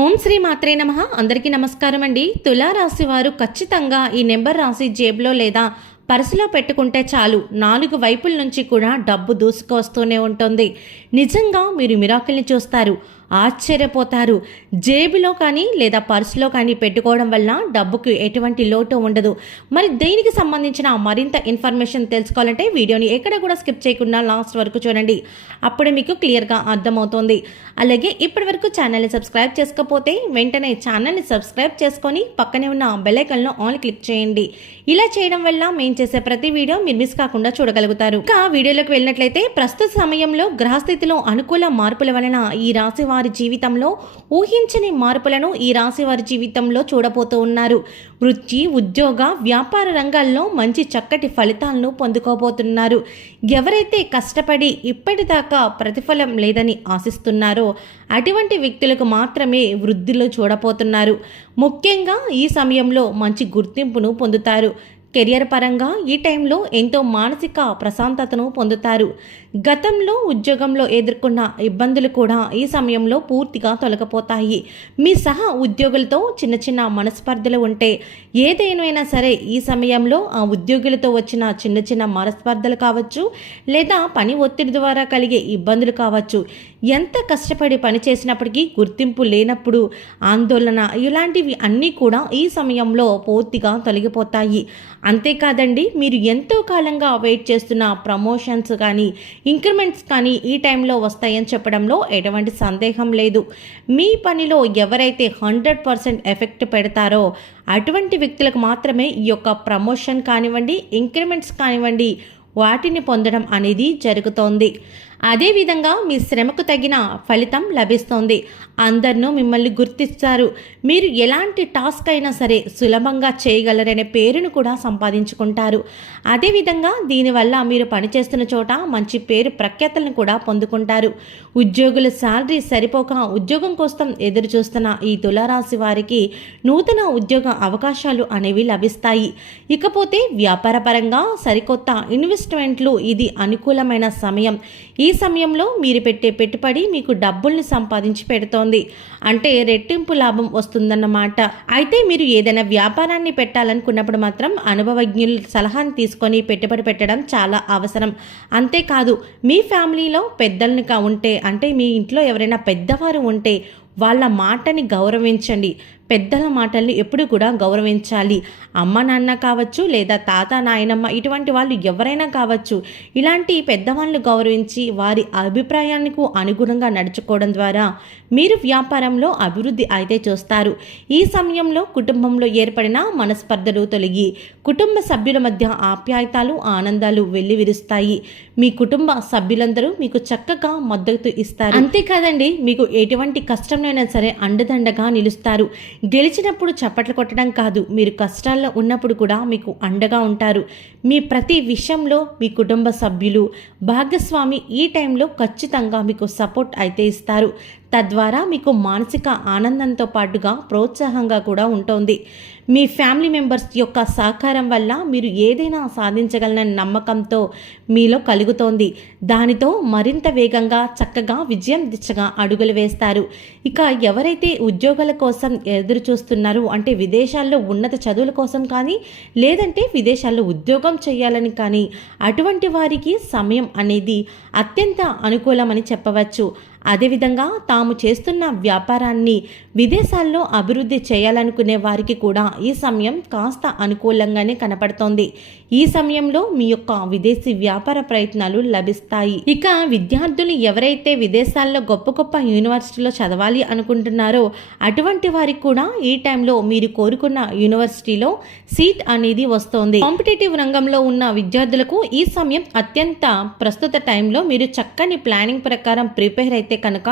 ఓం శ్రీ మాత్రే నమ. అందరికీ నమస్కారం అండి. తులారాశి వారు ఖచ్చితంగా ఈ నెంబర్ రాసి జేబులో లేదా పర్సులో పెట్టుకుంటే చాలు. నాలుగు వైపుల నుంచి కూడా డబ్బు దూసుకు వస్తూనే ఉంటుంది. నిజంగా మీరు మిరాకిల్ని చూస్తారు. ఆశ్చర్యపోతారు. జేబులో కానీ లేదా పర్సులో కానీ పెట్టుకోవడం వల్ల డబ్బుకు ఎటువంటి లోటు ఉండదు. మరి దేనికి సంబంధించిన మరింత ఇన్ఫర్మేషన్ తెలుసుకోవాలంటే వీడియోని ఎక్కడ కూడా స్కిప్ చేయకుండా లాస్ట్ వరకు చూడండి. అప్పుడే మీకు క్లియర్గా అర్థమవుతుంది. అలాగే ఇప్పటి వరకు ఛానల్ని సబ్స్క్రైబ్ చేసుకోకపోతే వెంటనే ఛానల్ని సబ్స్క్రైబ్ చేసుకొని పక్కనే ఉన్న బెల్లైకన్లో ఆల్ క్లిక్ చేయండి. ఇలా చేయడం వల్ల మేము చేసే ప్రతి వీడియో మీరు మిస్ కాకుండా చూడగలుగుతారు. ఇంకా వీడియోలోకి వెళ్ళినట్లయితే ప్రస్తుత సమయంలో గ్రహస్థితిలో అనుకూల మార్పుల వలన ఈ రాశి వారు జీవితంలో ఊహించని మార్పులను ఈ రాశి వారి జీవితంలో చూడబోతూ ఉన్నారు. వృత్తి ఉద్యోగ వ్యాపార రంగాల్లో మంచి చక్కటి ఫలితాలను పొందుకోబోతున్నారు. ఎవరైతే కష్టపడి ఇప్పటిదాకా ప్రతిఫలం లేదని ఆశిస్తున్నారో అటువంటి వ్యక్తులకు మాత్రమే వృద్ధిలో చూడబోతున్నారు. ముఖ్యంగా ఈ సమయంలో మంచి గుర్తింపును పొందుతారు. కెరియర్ పరంగా ఈ టైంలో ఎంతో మానసిక ప్రశాంతతను పొందుతారు. గతంలో ఉద్యోగంలో ఎదుర్కొన్న ఇబ్బందులు కూడా ఈ సమయంలో పూర్తిగా తొలగిపోతాయి. మీ సహా ఉద్యోగులతో చిన్న చిన్న మనస్పర్ధలు ఉంటే ఏదైనా సరే ఈ సమయంలో ఆ ఉద్యోగులతో వచ్చిన చిన్న చిన్న మనస్పర్ధలు కావచ్చు లేదా పని ఒత్తిడి ద్వారా కలిగే ఇబ్బందులు కావచ్చు. ఎంత కష్టపడి పని చేసినప్పటికీ గుర్తింపు లేనప్పుడు ఆందోళన ఇలాంటివి అన్నీ కూడా ఈ సమయంలో పూర్తిగా తొలగిపోతాయి. అంతేకాదండి మీరు ఎంతో కాలంగా వెయిట్ చేస్తున్న ప్రమోషన్స్ కానీ ఇంక్రిమెంట్స్ కానీ ఈ టైంలో వస్తాయని చెప్పడంలో ఎటువంటి సందేహం లేదు. మీ పనిలో ఎవరైతే హండ్రెడ్ పర్సెంట్ ఎఫెక్ట్ పెడతారో అటువంటి వ్యక్తులకు మాత్రమే ఈ యొక్క ప్రమోషన్ కానివ్వండి ఇంక్రిమెంట్స్ కానివ్వండి వాటిని పొందడం అనేది జరుగుతోంది. అదేవిధంగా మీ శ్రమకు తగిన ఫలితం లభిస్తోంది. అందరినూ మిమ్మల్ని గుర్తిస్తారు. మీరు ఎలాంటి టాస్క్ అయినా సరే సులభంగా చేయగలరనే పేరును కూడా సంపాదించుకుంటారు. అదేవిధంగా దీనివల్ల మీరు పనిచేస్తున్న చోట మంచి పేరు ప్రఖ్యాతలను కూడా పొందుకుంటారు. ఉద్యోగుల శాలరీ సరిపోక ఉద్యోగం కోసం ఎదురు చూస్తున్న ఈ తులారాశి వారికి నూతన ఉద్యోగ అవకాశాలు అనేవి లభిస్తాయి. ఇకపోతే వ్యాపారపరంగా సరికొత్త ఇన్వెస్ట్మెంట్లు ఇది అనుకూలమైన సమయం. ఈ సమయంలో మీరు పెట్టే పెట్టుబడి మీకు డబ్బుల్ని సంపాదించి పెడుతోంది. అంటే రెట్టింపు లాభం వస్తుందన్నమాట. అయితే మీరు ఏదైనా వ్యాపారాన్ని పెట్టాలనుకున్నప్పుడు మాత్రం అనుభవజ్ఞుల సలహాను తీసుకొని పెట్టుబడి పెట్టడం చాలా అవసరం. అంతేకాదు మీ ఫ్యామిలీలో పెద్దలను ఉంటే అంటే మీ ఇంట్లో ఎవరైనా పెద్దవారు ఉంటే వాళ్ళ మాటని గౌరవించండి. పెద్దల మాటల్ని ఎప్పుడు కూడా గౌరవించాలి. అమ్మ నాన్న కావచ్చు లేదా తాత నాయనమ్మ ఇటువంటి వాళ్ళు ఎవరైనా కావచ్చు. ఇలాంటి పెద్దవాళ్ళు గౌరవించి వారి అభిప్రాయానికి అనుగుణంగా నడుచుకోవడం ద్వారా మీరు వ్యాపారంలో అభివృద్ధి అయితే చూస్తారు. ఈ సమయంలో కుటుంబంలో ఏర్పడిన మనస్పర్ధలు తొలగి కుటుంబ సభ్యుల మధ్య ఆప్యాయతలు ఆనందాలు వెల్లివిరుస్తాయి. మీ కుటుంబ సభ్యులందరూ మీకు చక్కగా మద్దతు ఇస్తారు. అంతేకాదండి మీకు ఎటువంటి కష్టంలోనైనా సరే అండదండగా నిలుస్తారు. గెలిచినప్పుడు చప్పట్లు కొట్టడం కాదు మీరు కష్టాల్లో ఉన్నప్పుడు కూడా మీకు అండగా ఉంటారు. మీ ప్రతి విషయంలో మీ కుటుంబ సభ్యులు భాగస్వామి ఈ టైంలో ఖచ్చితంగా మీకు సపోర్ట్ అయితే ఇస్తారు. తద్వారా మీకు మానసిక ఆనందంతో పాటుగా ప్రోత్సాహంగా కూడా ఉంటుంది. మీ ఫ్యామిలీ మెంబర్స్ యొక్క సహకారం వల్ల మీరు ఏదైనా సాధించగలన నమ్మకంతో మీలో కలుగుతోంది. దానితో మరింత వేగంగా చక్కగా విజయం దిశగా అడుగులు వేస్తారు. ఇక ఎవరైతే ఉద్యోగాల కోసం ఎదురు చూస్తున్నారో అంటే విదేశాల్లో ఉన్నత చదువుల కోసం కానీ లేదంటే విదేశాల్లో ఉద్యోగం చేయాలని కానీ అటువంటి వారికి సమయం అనేది అత్యంత అనుకూలమని చెప్పవచ్చు. అదేవిధంగా తాము చేస్తున్న వ్యాపారాన్ని విదేశాల్లో అభివృద్ధి చేయాలనుకునే వారికి కూడా ఈ సమయం కాస్త అనుకూలంగానే కనపడుతోంది. ఈ సమయంలో మీ యొక్క విదేశీ వ్యాపార ప్రయత్నాలు లభిస్తాయి. ఇక విద్యార్థులు ఎవరైతే విదేశాల్లో గొప్ప గొప్ప యూనివర్సిటీలో చదవాలి అనుకుంటున్నారో అటువంటి వారికి కూడా ఈ టైంలో మీరు కోరుకున్న యూనివర్సిటీలో సీట్ అనేది వస్తోంది. కాంపిటేటివ్ రంగంలో ఉన్న విద్యార్థులకు ఈ సమయం అత్యంత ప్రస్తుత టైంలో మీరు చక్కని ప్లానింగ్ ప్రకారం ప్రిపేర్ అయితే కనుక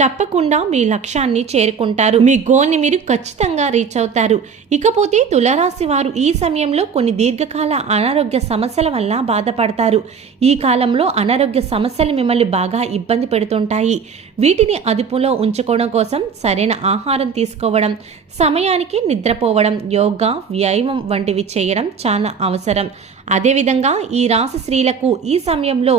తప్పకుండా మీ లక్ష్యాన్ని చేరుకుంటారు. మీ గోల్ని మీరు ఖచ్చితంగా రీచ్ అవుతారు. ఇకపోతే తులరాశి వారు ఈ సమయంలో కొన్ని దీర్ఘకాల అనారోగ్య సమస్యల వల్ల బాధపడతారు. ఈ కాలంలో అనారోగ్య సమస్యలు మిమ్మల్ని బాగా ఇబ్బంది పెడుతుంటాయి. వీటిని అదుపులో ఉంచుకోవడం కోసం సరైన ఆహారం తీసుకోవడం సమయానికి నిద్రపోవడం యోగా వ్యాయామం వంటివి చేయడం చాలా అవసరం. అదేవిధంగా ఈ రాశి స్త్రీలకు ఈ సమయంలో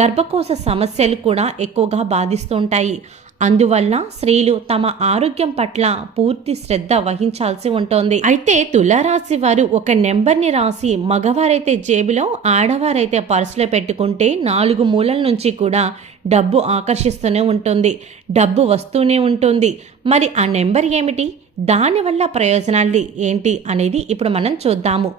గర్భకోశ సమస్యలు కూడా ఎక్కువగా బాధిస్తుంటాయి. అందువల్ల స్త్రీలు తమ ఆరోగ్యం పట్ల పూర్తి శ్రద్ధ వహించాల్సి ఉంటుంది. అయితే తులారాశి వారు ఒక నెంబర్ని రాసి మగవారైతే జేబులో ఆడవారైతే పర్సులో పెట్టుకుంటే నాలుగు మూలల నుంచి కూడా డబ్బు ఆకర్షిస్తూనే ఉంటుంది. డబ్బు వస్తూనే ఉంటుంది. మరి ఆ నెంబర్ ఏమిటి? దానివల్ల ప్రయోజనాలు ఏంటి అనేది ఇప్పుడు మనం చూద్దాము.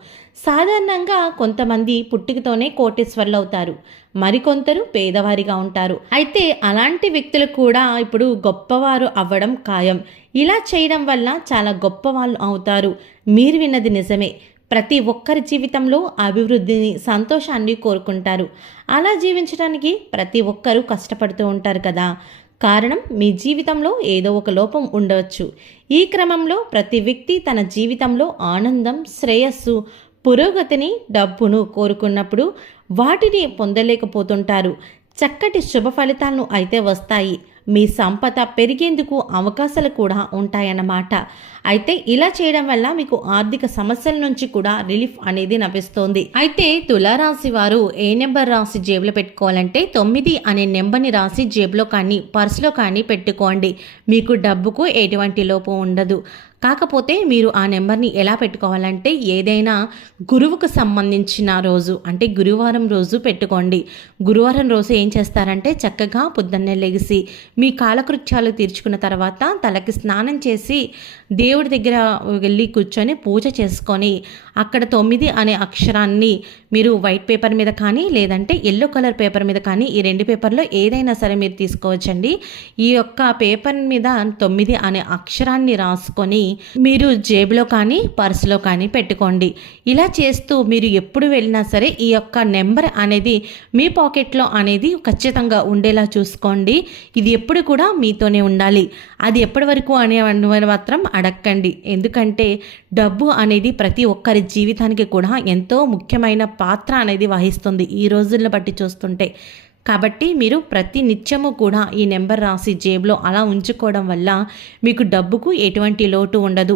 సాధారణంగా కొంతమంది పుట్టుకతోనే కోటేశ్వర్లు అవుతారు మరికొందరు పేదవారిగా ఉంటారు. అయితే అలాంటి వ్యక్తులు కూడా ఇప్పుడు గొప్పవారు అవ్వడం ఖాయం. ఇలా చేయడం వల్ల చాలా గొప్పవాళ్ళు అవుతారు. మీరు విన్నది నిజమే. ప్రతి ఒక్కరి జీవితంలో అభివృద్ధిని సంతోషాన్ని కోరుకుంటారు. అలా జీవించడానికి ప్రతి ఒక్కరూ కష్టపడుతూ ఉంటారు కదా. కారణం మీ జీవితంలో ఏదో ఒక లోపం ఉండవచ్చు. ఈ క్రమంలో ప్రతి వ్యక్తి తన జీవితంలో ఆనందం శ్రేయస్సు పురోగతిని డబ్బును కోరుకున్నప్పుడు వాటిని పొందలేకపోతుంటారు. చక్కటి శుభ ఫలితాలను అయితే వస్తాయి. మీ సంపద పెరిగేందుకు అవకాశాలు కూడా ఉంటాయన్నమాట. అయితే ఇలా చేయడం వల్ల మీకు ఆర్థిక సమస్యల నుంచి కూడా రిలీఫ్ అనేది లభిస్తోంది. అయితే తులారాశి వారు ఏ నెంబర్ రాసి జేబులో పెట్టుకోవాలంటే తొమ్మిది అనే నెంబర్ని రాసి జేబులో కానీ పర్సులో కానీ పెట్టుకోండి. మీకు డబ్బుకు ఎటువంటి లోపం ఉండదు. కాకపోతే మీరు ఆ నెంబర్ని ఎలా పెట్టుకోవాలంటే ఏదైనా గురువుకు సంబంధించిన రోజు అంటే గురువారం రోజు పెట్టుకోండి. గురువారం రోజు ఏం చేస్తారంటే చక్కగా పొద్దున్నే లెగిసి మీ కాలకృత్యాలు తీర్చుకున్న తర్వాత తలకి స్నానం చేసి దేవుడి దగ్గర వెళ్ళి కూర్చొని పూజ చేసుకొని అక్కడ తొమ్మిది అనే అక్షరాన్ని మీరు వైట్ పేపర్ మీద కానీ లేదంటే ఎల్లో కలర్ పేపర్ మీద కానీ ఈ రెండు పేపర్లో ఏదైనా సరే మీరు తీసుకోవచ్చండి. ఈ యొక్క పేపర్ మీద తొమ్మిది అనే అక్షరాన్ని రాసుకొని మీరు జేబులో కానీ పర్సులో కానీ పెట్టుకోండి. ఇలా చేస్తూ మీరు ఎప్పుడు వెళ్ళినా సరే ఈ యొక్క నెంబర్ అనేది మీ పాకెట్లో అనేది ఖచ్చితంగా ఉండేలా చూసుకోండి. ఇది ఎప్పుడు కూడా మీతోనే ఉండాలి. అది ఎప్పటి వరకు అనే మాత్రం అడక్కండి. ఎందుకంటే డబ్బు అనేది ప్రతి ఒక్కరి జీవితానికి కూడా ఎంతో ముఖ్యమైన పాత్ర అనేది వహిస్తుంది ఈ రోజులను బట్టి చూస్తుంటే. కాబట్టి మీరు ప్రతి నిత్యము కూడా ఈ నెంబర్ రాసి జేబులో అలా ఉంచుకోవడం వల్ల మీకు డబ్బుకు ఎటువంటి లోటు ఉండదు.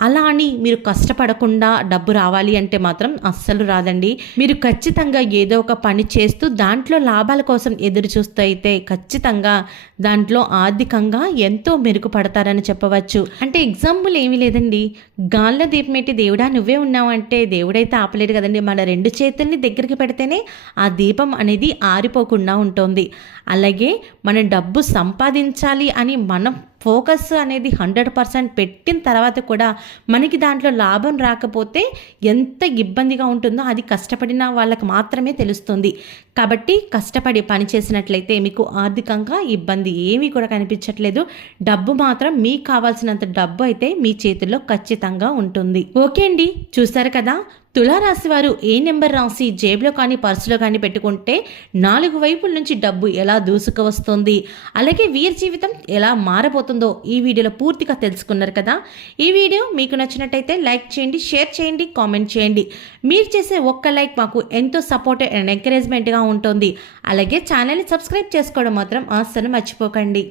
అలా అని మీరు కష్టపడకుండా డబ్బు రావాలి అంటే మాత్రం అస్సలు రాదండి. మీరు ఖచ్చితంగా ఏదో ఒక పని చేస్తూ దాంట్లో లాభాల కోసం ఎదురు చూస్తూ అయితే ఖచ్చితంగా దాంట్లో ఆర్థికంగా ఎంతో మెరుగుపడతారని చెప్పవచ్చు. అంటే ఎగ్జాంపుల్ ఏమీ లేదండి. గాల్లో దీపమేటి దేవుడా నువ్వే ఉన్నావు అంటే దేవుడైతే ఆపలేడు కదండి. మన రెండు చేతుల్ని దగ్గరికి పెడితేనే ఆ దీపం అనేది ఆరిపోకుండా ఉంటుంది. అలాగే మన డబ్బు సంపాదించాలి అని మనం ఫోకస్ అనేది హండ్రెడ్ పర్సెంట్ పెట్టిన తర్వాత కూడా మనకి దాంట్లో లాభం రాకపోతే ఎంత ఇబ్బందిగా ఉంటుందో అది కష్టపడిన వాళ్ళకి మాత్రమే తెలుస్తుంది. కాబట్టి కష్టపడి పని చేసినట్లయితే మీకు ఆర్థికంగా ఇబ్బంది ఏమీ కూడా కనిపించట్లేదు. డబ్బు మాత్రం మీకు కావాల్సినంత డబ్బు అయితే మీ చేతుల్లో ఖచ్చితంగా ఉంటుంది. ఓకే అండి. చూసారు కదా? తులారాశి వారు ఏ నెంబర్ రాసి జేబులో కానీ పర్సులో కానీ పెట్టుకుంటే నాలుగు వైపుల నుంచి డబ్బు ఎలా దూసుకు వస్తుంది? అలాగే వీరి జీవితం ఎలా మారబోతుందో ఈ వీడియోలో పూర్తిగా తెలుసుకున్నారు కదా. ఈ వీడియో మీకు నచ్చినట్టయితే లైక్ చేయండి షేర్ చేయండి కామెంట్ చేయండి. మీరు చేసే ఒక్క లైక్ మాకు ఎంతో సపోర్ట్ అండ్ ఎంకరేజ్మెంట్గా ఉంటుంది. అలాగే ఛానల్ని సబ్స్క్రైబ్ చేసుకోవడం మాత్రం అస్సలు మర్చిపోకండి.